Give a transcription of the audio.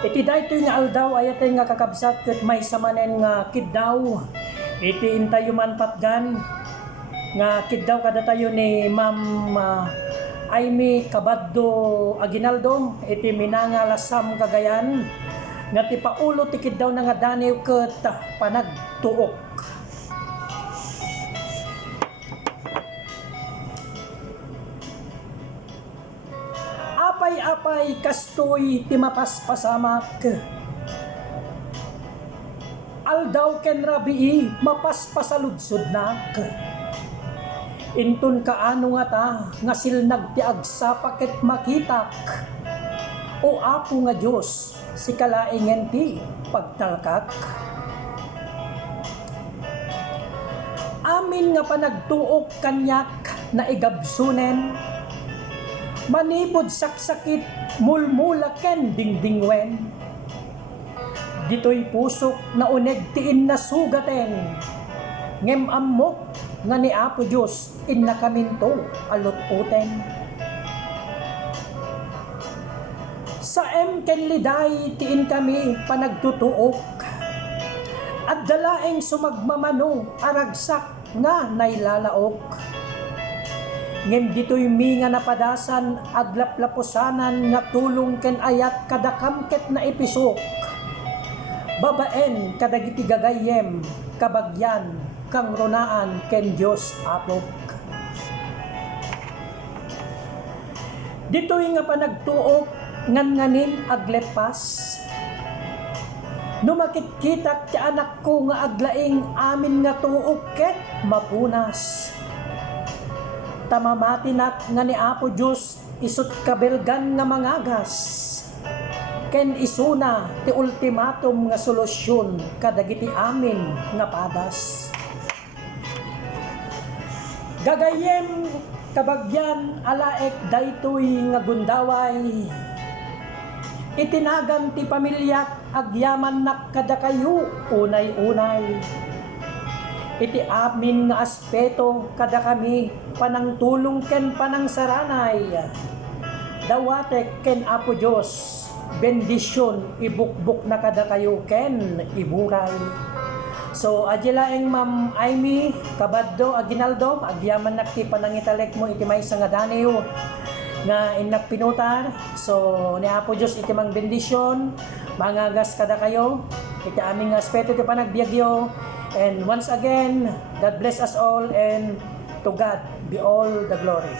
Iti dayto nga aldaw ayatay nga kakabsat ket may samanen nga kiddaw. Iti intayo man patgan nga kiddaw kada tayo ni Ma'am Aimee Cabaddo Aguinaldo iti Minanga Lasam Cagayan nga ti paulo ti kiddaw na nga daniw ket panagtuok. Apay kastoy ti mapaspasamak. Aldaw ken rabii mapaspasaludsod nak. Intun kaano nga ta nga silnag ti agsapak ket makitak. O apo nga Dios si kalaingen ti pagtalkak. Amin nga panagtuok kanyak na igabsunen. Manipod saksakit mulmula ken dingdingwen. Dito'y pusok na uneg tiin na sugaten. Ngem ammok nga ni Apo Diyos inna kaminto alot-uten. Sa ken liday tiin kami panagtutuok. At dalaeng sumagmamano aragsak nga nailalaok. Ngem dito'y mi nga napadasan aglaplapusanan nga tulong ken ayat kadakamket na episok. Babaen kadagiti gagayem kabagyan kang runaan ken Dios apok. Dito'y nga panagtuok ngan-nganin aglepas. Numakitkitak ti anak ko nga aglaing amin nga tuok ket mapunas. Tamamatinak nga ni Apo Diyos isut kabelgan nga mangagas. Ken isuna ti ultimatum nga solusyon kadagiti amin nga padas. Gagayem kabagyan alaek daytoy nga gundaway. Itinagan ti pamilyak agyaman nak kada kayo unay-unay. Iti amin nga aspeto kada kami panangtulong ken panangsaranay. Dawatek ken Apo Dios bendisyon ibukbuk na kada kayo ken iburay. So adjelaeng Ma'am Aimee Cabaddo Aguinaldo agyaman nak ti panangitalek mo iti maysa nga daniw nga inak pinutar. So ni Apo Dios iti mang bendisyon mangagas kada kayo iti aming aspeto ti panagbiagyo. And once again, God bless us all and to God be all the glory.